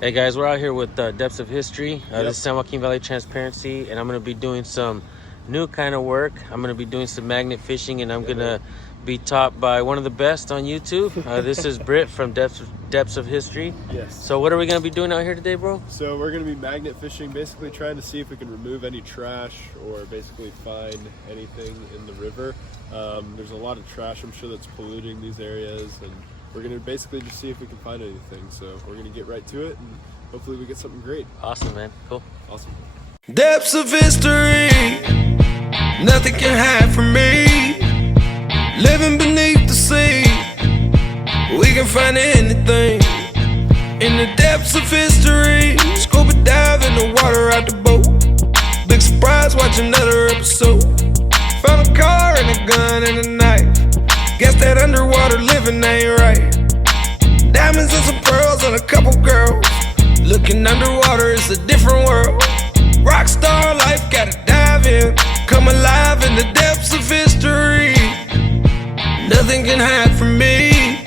Hey guys, we're out here with Depths of History. This is San Joaquin Valley Transparency, and I'm going to be doing some new kind of work. I'm going to be doing some magnet fishing, and I'm going to be taught by one of the best on YouTube. This is Britt from Depths of History. Yes. So what are we going to be doing out here today, bro? So we're going to be magnet fishing, basically trying to see if we can remove any trash or basically find anything in the river. There's a lot of trash, I'm sure, that's polluting these areas, and we're going to basically just see if we can find anything. So we're going to get right to it, and hopefully we get something great. Awesome, man. Cool. Awesome. Depths of history, nothing can hide from me. Living beneath the sea, we can find anything. In the depths of history, scuba dive in the water out the boat. Big surprise, watch another episode. Found a car and a gun and a knife. Guess that underwater living ain't right. Diamonds and some pearls and a couple girls. Looking underwater, it's a different world. Rockstar life, gotta dive in. Come alive in the depths of history. Nothing can hide from me.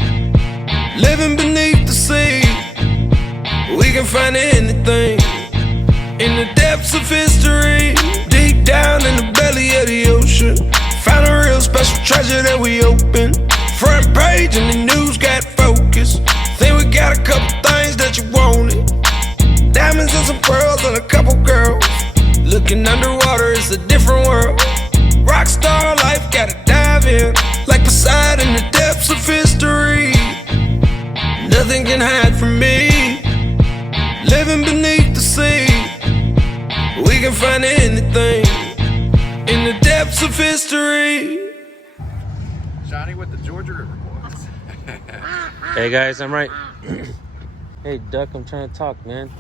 Living beneath the sea, we can find anything. In the depths of history, deep down in the belly of the ocean, found a real special treasure that we opened. Front page and the news got focused. Think we got a couple things that you wanted. Diamonds and some pearls and a couple girls. Looking underwater, it's a different world. Rockstar life, gotta dive in. Like Poseidon in the depths of history. Nothing can hide from me. Living beneath the sea, we can find anything. In the depths of history. Johnny with the Georgia River Boys. Hey guys, I'm right. Hey Duck, I'm trying to talk, man.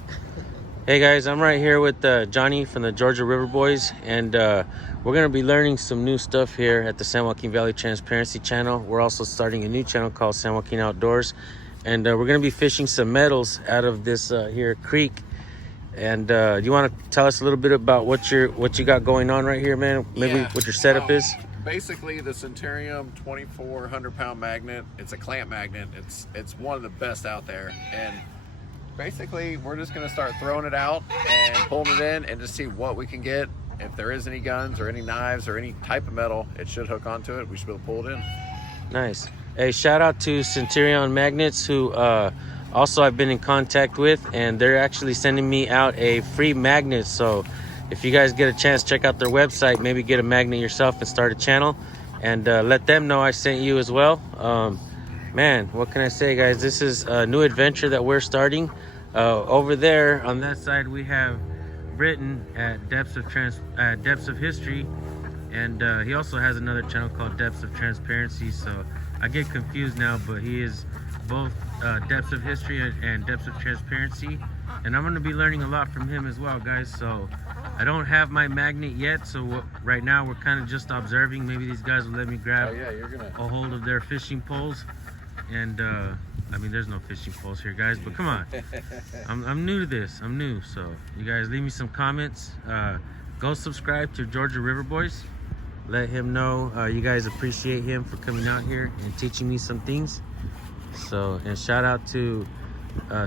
Hey guys, I'm right here with Johnny from the Georgia River Boys, and we're going to be learning some new stuff here at the San Joaquin Valley Transparency channel. We're also starting a new channel called San Joaquin Outdoors, and we're going to be fishing some metals out of this here creek. And you want to tell us a little bit about what you got going on right here, man? Maybe what your setup is? Basically, the Centurion 2,400-pound magnet. It's a clamp magnet. It's one of the best out there, and basically we're just going to start throwing it out and pulling it in and just see what we can get. If there is any guns or any knives or any type of metal, it should hook onto it. We should be able to pull it in. Nice. Hey, shout out to Centurion Magnets, who also I've been in contact with, and they're actually sending me out a free magnet. So if you guys get a chance, check out their website, maybe get a magnet yourself and start a channel, and let them know I sent you as well. Man, what can I say, guys? This is a new adventure that we're starting. Over there on that side, we have Britain at Depths of History, and he also has another channel called Depths of Transparency. So I get confused now, but he is both Depths of History and Depths of Transparency, and I'm going to be learning a lot from him as well, guys. So I don't have my magnet yet, so right now we're kind of just observing. Maybe these guys will let me grab a hold of their fishing poles. And I mean, there's no fishing poles here, guys, but come on. I'm new to this. I'm new, so you guys leave me some comments. Go subscribe to Georgia River Boys. Let him know you guys appreciate him for coming out here and teaching me some things. So, and shout out to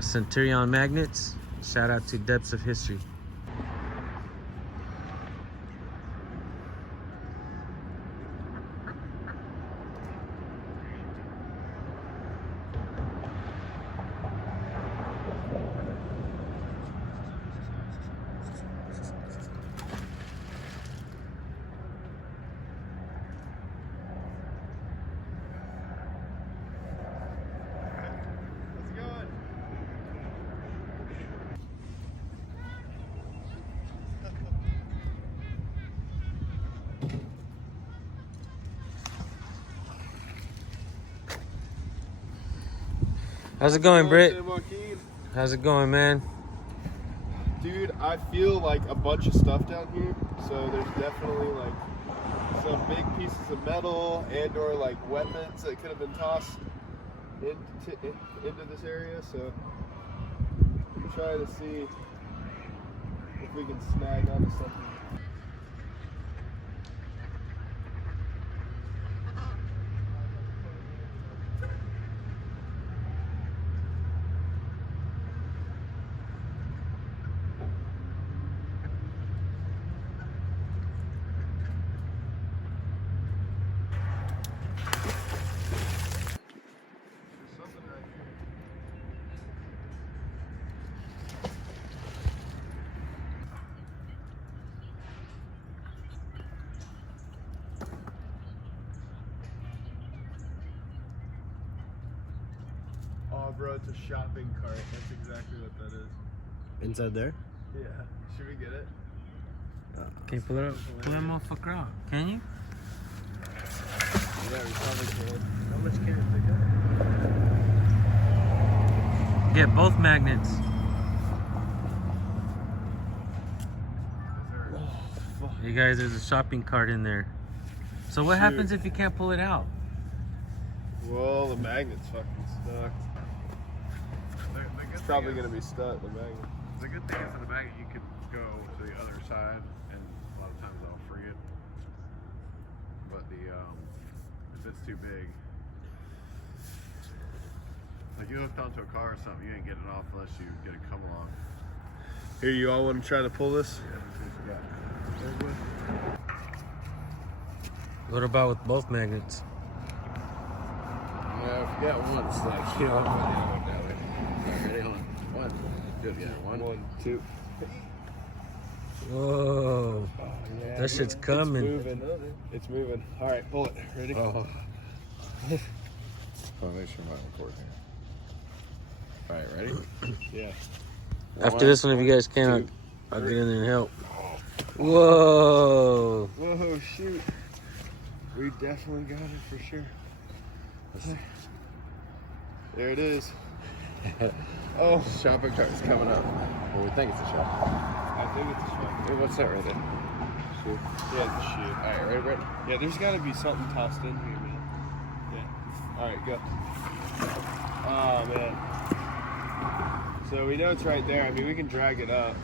Centurion Magnets. Shout out to Depths of History. How's it going, Britt? How's it going, man? Dude, I feel like a bunch of stuff down here. So there's definitely like some big pieces of metal and or like weapons that could have been tossed into this area. So I'm trying to see if we can snag onto something. it's a shopping cart. That's exactly what that is. Inside there? Yeah. Should we get it? Can you pull it up? Pull that motherfucker out. Can you? Yeah, we probably can. How much can it pick up? Get both magnets. You guys, there's a shopping cart in there. So what happens if you can't pull it out? Well, the magnet's fucking stuck. It's probably gonna be stuck, the magnet. The good thing is in the magnet you could go to the other side, and a lot of times I'll free it. But the if it's too big, like you hooked onto a car or something, you ain't getting it off unless you get it come along. Here, you all want to try to pull this? Yeah, let's see what we got. What about with both magnets? Yeah, if you got one, it's like, you know, I'm going that way. Alright, ready? Hold on. One. Good, yeah. One, two. Whoa. Yeah, That shit's coming. It's moving. It's moving. All right, pull it. Ready? Oh. I'll make sure my record here. Alright, ready? Yeah. After this one, if you guys can, I'll get in there and help. Whoa. Whoa, shoot. We definitely got it for sure. There it is. Oh, shopping cart's coming up. Well, we think it's a shop. I think it's a shoe. Hey, what's that right there? Shoe. Yeah, it's a shoe. Alright, ready? Yeah, there's got to be something tossed in here, man. Yeah. All right, go. Oh, man. So we know it's right there. I mean, we can drag it up.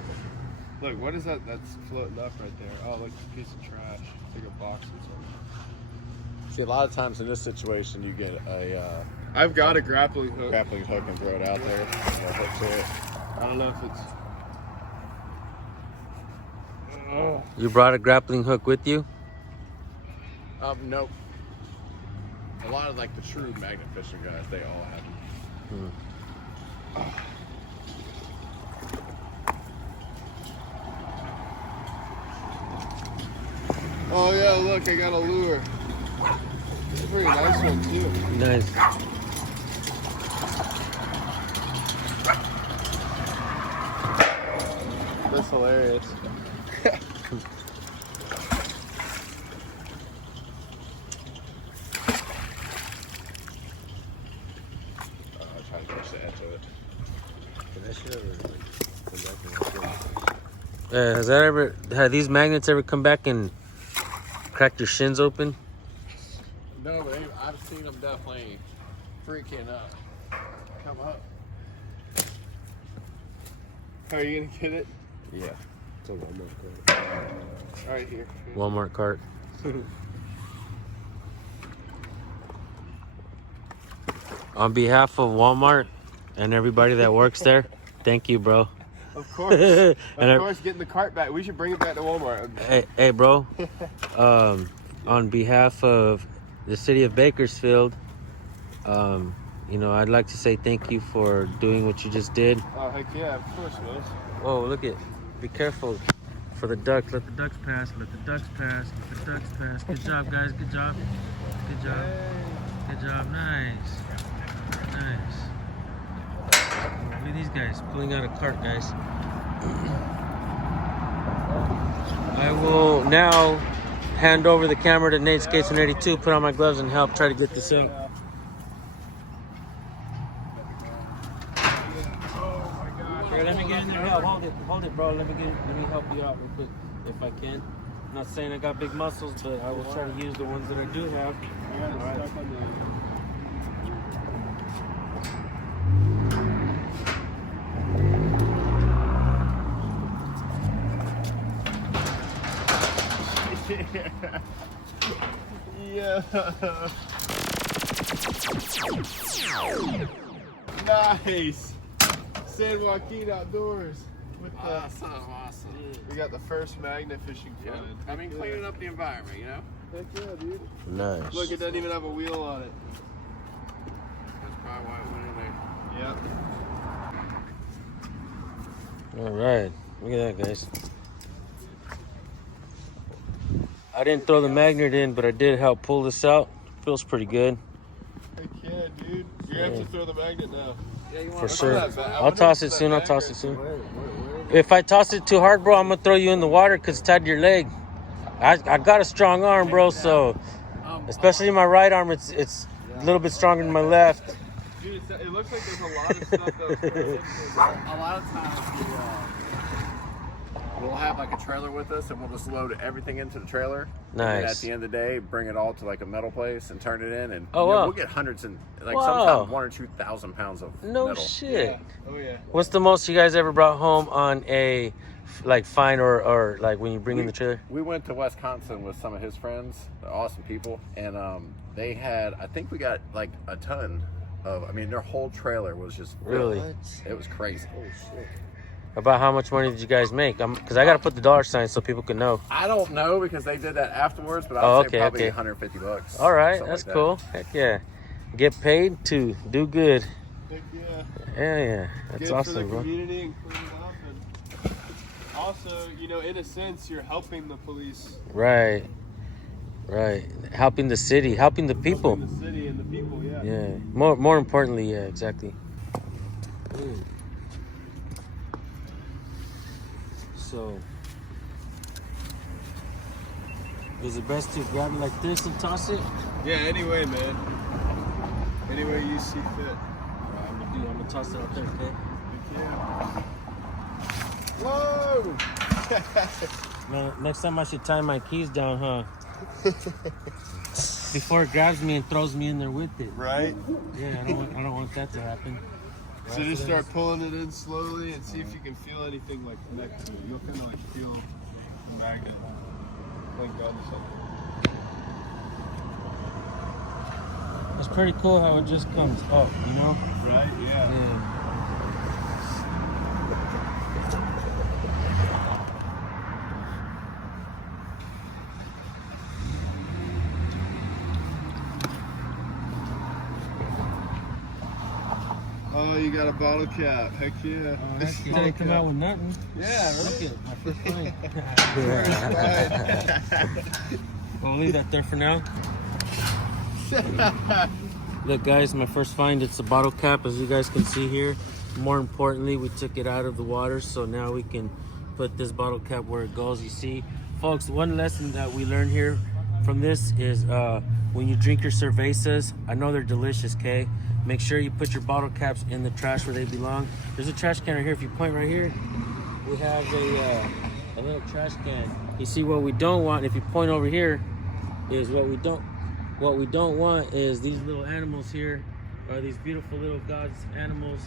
Look, what is that that's floating up right there? Oh, look, it's a piece of trash. It's like a box or something. See, a lot of times in this situation, you get a I've got a grappling hook. grappling hook and throw it out there. Hook to it. I don't know if it's... Oh. You brought a grappling hook with you? Nope. A lot of like the true magnet fishing guys, they all have them. Oh yeah, look, I got a lure. It's a pretty nice one too. Nice. That's hilarious. I'm trying to push the edge of it. Can that shit ever like come back and Have these magnets ever come back and cracked your shins open? No, but I've seen them definitely freaking come up. How are you gonna get it? Yeah. It's a Walmart cart. All right, here. Walmart cart. On behalf of Walmart and everybody that works there, thank you, bro. Of course. And Of course, getting the cart back. We should bring it back to Walmart. Hey, bro. On behalf of the city of Bakersfield, you know, I'd like to say thank you for doing what you just did. Oh, heck yeah, of course, Willis. Whoa, look it. Be careful for the ducks. Let the ducks pass. Let the ducks pass. Let the ducks pass. Good job, guys. Good job. Good job. Good job. Nice. Nice. Look at these guys pulling out a cart, guys. I will now hand over the camera to Nate Skates 182, put on my gloves, and help try to get this out. Here, let me get in there and help. Hold it, bro. Let me help you out real quick if I can. I'm not saying I got big muscles, but I will try to use the ones that I do have. Yeah. Nice. San Joaquin Outdoors. With the, Awesome. we got the first magnet fishing Yeah. fun. I mean, cleaning up the environment, you know? Heck yeah, dude. Nice. Look, it doesn't even have a wheel on it. That's probably why it went in there. Yep. All right. Look at that, guys. I didn't throw the magnet in, but I did help pull this out. Feels pretty good. Heck yeah, dude. You're gonna have to throw the magnet now. For sure. I'll toss it soon. I'll toss it soon. If I toss it too hard, bro, I'm gonna throw you in the water because it's tied to your leg. I got a strong arm, bro. So, especially my right arm, it's a little bit stronger than my left. Dude, it looks like there's a lot of stuff that's A lot of times we'll have like a trailer with us and we'll just load everything into the trailer. Nice. And at the end of the day, bring it all to like a metal place and turn it in. And wow. we'll get hundreds and like Wow. sometimes 1,000 or 2,000 pounds of No metal. shit. Yeah. Oh yeah. What's the most you guys ever brought home on a like fine or like when you bring in the trailer? We went to Wisconsin with some of his friends. They're awesome people. And they had, I think we got like a ton of, I mean, their whole trailer was just Really? It was crazy. Oh shit. About how much money did you guys make? Because I got to put the dollar sign so people can know. I don't know because they did that afterwards, but I Oh, would okay, say probably okay. $150. All right, something that's like that. cool. Heck yeah. Get paid to do good. Heck yeah. Yeah. That's Good awesome, for the bro. community and clean it up, and also, you know, in a sense, you're helping the police, Right. Helping the city, helping the people. helping the city and the people. Yeah. Yeah. More importantly, yeah, exactly. So, is it best to grab it like this and toss it? Yeah. Anyway, man. Any way you see fit. Alright, I'm gonna toss it out there, okay? Yeah. Whoa! Man, next time I should tie my keys down, huh? Before it grabs me and throws me in there with it. Right. Yeah, I don't want that to happen. So just start pulling it in slowly and see if you can feel anything like connect to it. You'll kind of like feel the magnet link onto something. It's pretty cool how it just comes up, you know? Right? Yeah. Yeah. Oh, you got a bottle cap. Heck yeah. Oh, heck yeah. Didn't come out with nothing. Yeah, Look right? at my first find. Right. We'll leave that there for now. Look, guys, my first find. It's a bottle cap, as you guys can see here. More importantly, we took it out of the water, so now we can put this bottle cap where it goes. You see, folks, one lesson that we learned here from this is when you drink your cervezas, I know they're delicious, okay? Make sure you put your bottle caps in the trash where they belong. There's a trash can right here. If you point right here, we have a little trash can. You see what we don't want, if you point over here, is what we don't want is these little animals here, or these beautiful little God's animals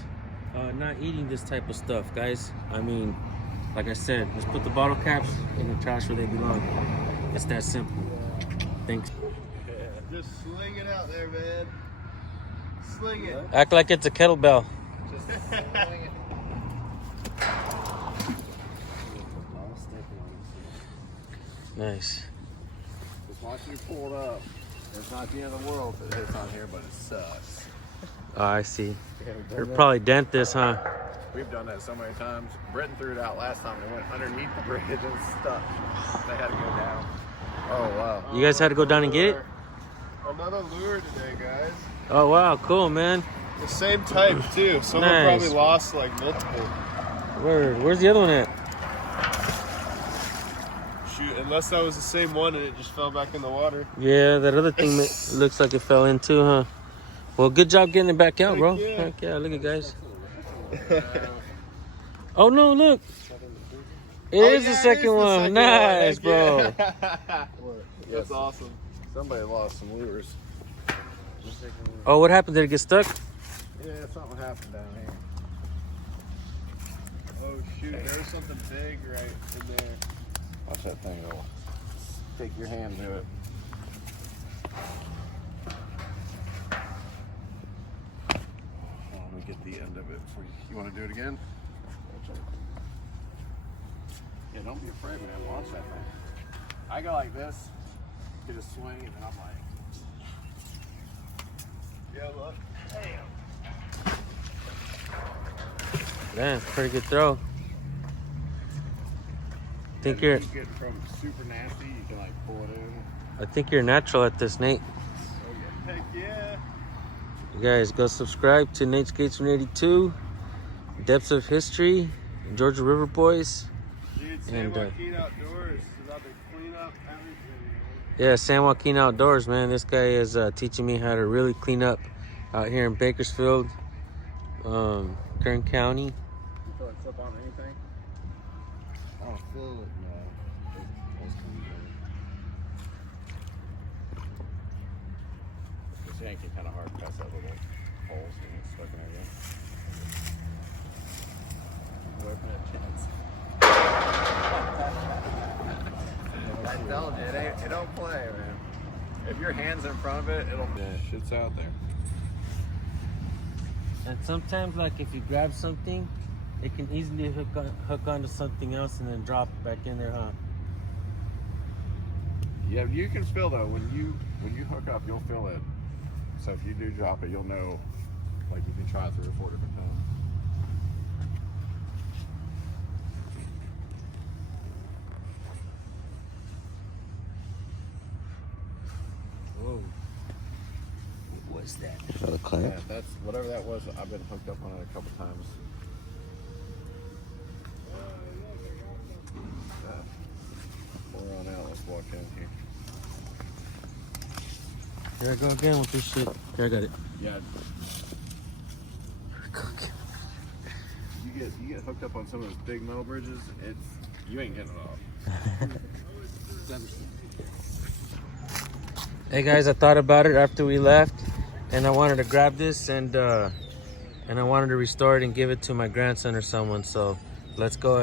not eating this type of stuff, guys. I mean, like I said, let's put the bottle caps in the trash where they belong. It's that simple. Thanks. Just sling it out there, man. Sling it. Act like it's a kettlebell. Just sling it. Nice. Just watching you pull it up. It's not the end of the world if it hits on here, but it sucks. Oh, I see. They'll probably dent this, huh? We've done that so many times. Britton threw it out last time. It went underneath the bridge and stuck. They had to go down. Oh, wow. You guys had to go down and get it? Another lure today, guys. Oh, wow. Cool, man. The same type, too. Someone Nice. probably lost like multiple. Word. Where's the other one at? Shoot, unless that was the same one and it just fell back in the water. Yeah, that other thing looks like it fell in too, huh? Well, good job getting it back out, bro. Heck yeah. Heck yeah, look at guys. Oh no, look. It is the second one. Nice, Heck bro. yeah. That's awesome. Somebody lost some lures. Oh, what happened? Did it get stuck? Yeah, something happened down here. Oh shoot, there was something big right in there. Watch that thing go. Take your hand to it. Let me get the end of it before you want to do it again? Yeah, don't be afraid, man. Watch that thing. I go like this, get a swing, and then I'm like, Yeah, look. Yeah, pretty good throw. Think you're, you get from super nasty, you can like pull it in. I think you're natural at this, Nate. Heck yeah. You guys go subscribe to Nate's Gates 182, Depths of History, Georgia River Boys. Dude, And, San Joaquin Outdoors is about to clean up everything. Yeah, San Joaquin Outdoors, man. This guy is teaching me how to really clean up out here in Bakersfield, Kern County. You feel like flip on anything? I don't feel it, no. It's This yanking kind of hard to pass that little holes when it's stuck in there. Whipping it, chance. I told you, it don't play, man. If your hand's in front of it, it'll. Yeah, shit's out there. And sometimes, like, if you grab something, it can easily hook onto something else and then drop back in there, huh? Yeah, you can feel though when you hook up, you'll feel it. So if you do drop it, you'll know. Like you can try it 3 or 4 different times. Whoa. What was that? Is that a clamp? Yeah, that's whatever that was. I've been hooked up on it a couple times. We're on out. Let's walk in here. Here I go again with this shit. Here, I got it. Yeah. You get hooked up on some of those big metal bridges. You ain't getting it off. Hey guys, I thought about it after we left, and I wanted to grab this and I wanted to restore it and give it to my grandson or someone. So let's go.